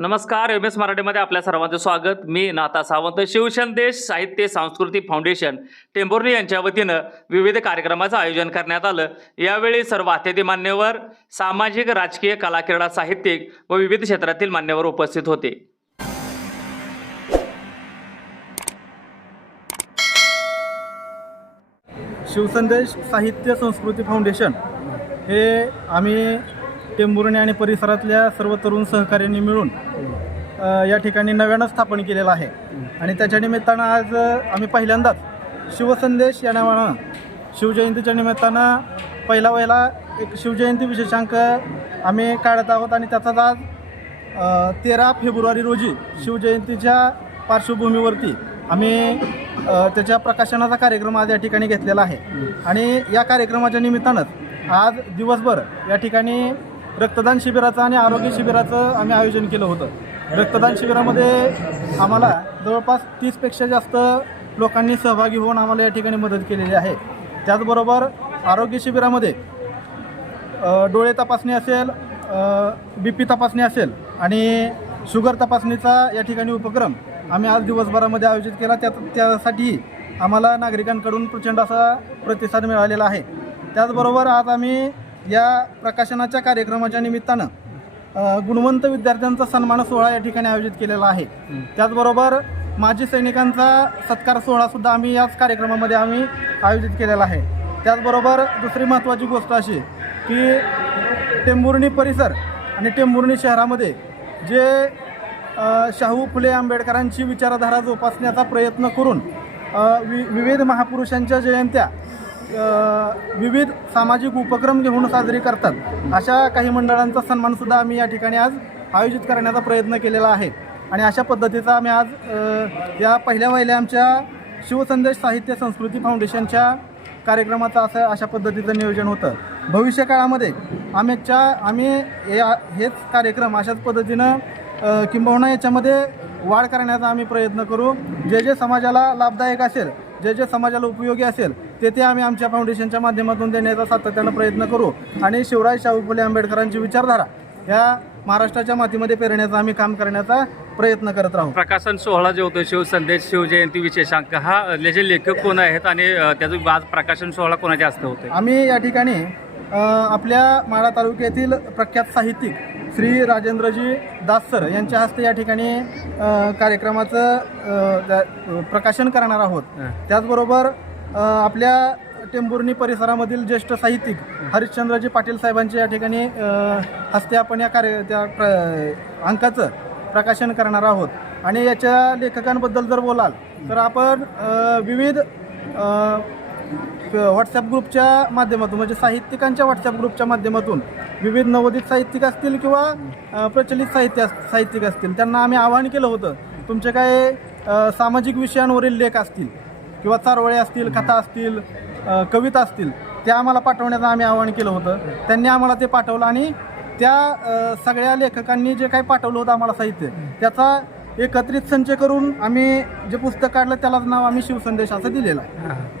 नमस्कार M S मराठीमध्ये आपल्या सर्वांचं स्वागत. मी नाथा सावंत शिवसंदेश साहित्य सांस्कृतिक फाउंडेशन टेंभुर्णी यांच्या वतीनं विविध कार्यक्रमाचं आयोजन करण्यात आलं. यावेळी सर्व अतिथी मान्यवर सामाजिक राजकीय कला क्रीडा साहित्यिक व विविध क्षेत्रातील मान्यवर उपस्थित होते. शिवसंदेश साहित्य संस्कृती फाउंडेशन हे आम्ही टेंभुर्णी आणि परिसरातल्या सर्व तरुण सहकार्यांनी मिळून या ठिकाणी नव्यानं स्थापन केलेलं आहे. आणि त्याच्या निमित्तानं आज आम्ही पहिल्यांदाच शिवसंदेश या नावानं शिवजयंतीच्या निमित्तानं पहिला वेळेला एक शिवजयंती विशेषांक आम्ही काढत आहोत आणि त्याचाच आज तेरा फेब्रुवारी रोजी शिवजयंतीच्या पार्श्वभूमीवरती आम्ही त्याच्या प्रकाशनाचा कार्यक्रम आज या ठिकाणी घेतलेला आहे. आणि या कार्यक्रमाच्या निमित्तानंच आज दिवसभर या ठिकाणी रक्तदान शिबिराचं आणि आरोग्य शिबिराचं आम्ही आयोजन केलं होतं. रक्तदान शिबिरामध्ये आम्हाला जवळपास तीसपेक्षा जास्त लोकांनी सहभागी होऊन आम्हाला या ठिकाणी मदत केलेली आहे. त्याचबरोबर आरोग्य शिबिरामध्ये डोळे तपासणी असेल बी पी तपासणी असेल आणि शुगर तपासणीचा या ठिकाणी उपक्रम आम्ही आज दिवसभरामध्ये आयोजित केला. त्या त्यासाठी आम्हाला नागरिकांकडून प्रचंड असा प्रतिसाद मिळालेला आहे. त्याचबरोबर आज आम्ही या प्रकाशनाच्या कार्यक्रमाच्या निमित्तानं अ, गुणवंत विद्यार्थ्यांचा सन्मान सोहळा या ठिकाणी आयोजित केलेला आहे. त्याचबरोबर माजी सैनिकांचा सत्कार सोहळासुद्धा आम्ही याच कार्यक्रमामध्ये आम्ही आयोजित केलेला आहे. त्याचबरोबर दुसरी महत्त्वाची गोष्ट अशी की टेंभुर्णी परिसर आणि टेंभुर्णी शहरामध्ये जे अ, शाहू फुले आंबेडकरांची विचारधारा जोपासण्याचा प्रयत्न करून अ, वि विविध महापुरुषांच्या जयंत्या विविध सामाजिक उपक्रम घेऊन साजरी करतात. अशा काही मंडळांचा सन्मानसुद्धा आम्ही या ठिकाणी आज आयोजित करण्याचा प्रयत्न केलेला आहे. आणि अशा पद्धतीचा आम्ही आज या पहिल्या वहिल्या आमच्या शिवसंदेश साहित्य संस्कृती फाउंडेशनच्या कार्यक्रमाचं असं अशा पद्धतीचं नियोजन होतं. भविष्य काळामध्ये आम्हीच्या आम्ही या हेच कार्यक्रम अशाच पद्धतीनं किंबहुना याच्यामध्ये वाढ करण्याचा आम्ही प्रयत्न करू. जे जे समाजाला लाभदायक असेल जे जे समाजाला उपयोगी असेल ते ते आम्ही आमच्या फाउंडेशनच्या माध्यमातून देण्याचा सातत्यानं प्रयत्न करू. आणि शिवराज शाहू फुले आंबेडकरांची विचारधारा या महाराष्ट्राच्या मातीमध्ये पेरण्याचं आम्ही काम करण्याचा प्रयत्न करत राहू. प्रकाशन सोहळा जो होतो शिवसंदेश शिवजयंती विशेषांक हा याचे लेखक कोण आहेत आणि त्याचं आज प्रकाशन सोहळा कोणाच्या हस्ते होते आम्ही या ठिकाणी आपल्या माळा तालुक्यातील प्रख्यात साहित्यिक श्री राजेंद्रजी दास सर यांच्या हस्ते या ठिकाणी कार्यक्रमाचं प्रकाशन करणार आहोत. त्याचबरोबर आपल्या टेंभुर्णी परिसरामधील ज्येष्ठ साहित्यिक हरिश्चंद्रजी पाटील साहेबांच्या या ठिकाणी हस्ते आपण या कार्य त्या प्र अंकाचं प्रकाशन करणार आहोत. आणि याच्या लेखकांबद्दल जर बोलाल तर आपण विविध व्हॉट्सॲप ग्रुपच्या माध्यमातून म्हणजे साहित्यिकांच्या व्हॉट्सॲप ग्रुपच्या माध्यमातून विविध नवोदित साहित्यिक असतील किंवा प्रचलित साहित्य अस- साहित्यिक असतील त्यांना आम्ही आवाहन केलं होतं तुमचे काय सामाजिक विषयांवरील लेख असतील किंवा चारोळे असतील कथा असतील कविता असतील त्या आम्हाला पाठवण्याचं आम्ही आवाहन केलं होतं. त्यांनी आम्हाला ते पाठवलं आणि त्या सगळ्या लेखकांनी जे काही पाठवलं होतं आम्हाला साहित्य त्याचा एकत्रित संचय करून आम्ही जे पुस्तक काढलं त्यालाच नाव आम्ही शिवसंदेश असं दिलेलं आहे.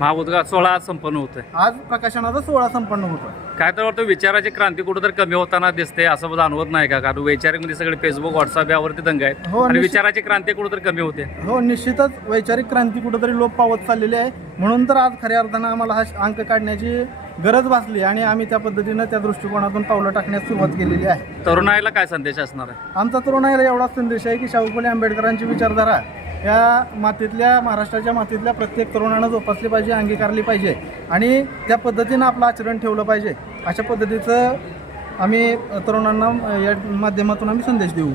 हा उद्घाट सोहळा आज संपन्न होतोय. आज प्रकाशनाचा सोहळा संपन्न होतो काय तर वाटतं विचाराची क्रांती कुठं कमी होताना दिसते असं जाणवत नाही का? कारण वैचारिकमध्ये सगळे फेसबुक व्हॉट्सअप यावरती दंग आहेत. हो, आणि निश्चित. विचाराची क्रांती कुठं कमी होते. हो निश्चितच वैचारिक क्रांती कुठंतरी लोप पावत चाललेली आहे. म्हणून तर आज खऱ्या अर्थानं आम्हाला हा अंक काढण्याची गरज भासली आणि आम्ही त्या पद्धतीनं त्या दृष्टिकोनातून पावलं टाकण्यास सुरुवात केलेली आहे. तरुणाईला काय संदेश असणार आहे? आमचा तरुणाईला एवढाच संदेश आहे की शाहू फुले आंबेडकरांची विचारधारा या मातीतल्या महाराष्ट्राच्या मातीतल्या प्रत्येक तरुणानं जोपासली पाहिजे अंगीकारली पाहिजे आणि त्या पद्धतीनं आपलं आचरण ठेवलं पाहिजे. अशा पद्धतीचं आम्ही तरुणांना या माध्यमातून आम्ही संदेश देऊ.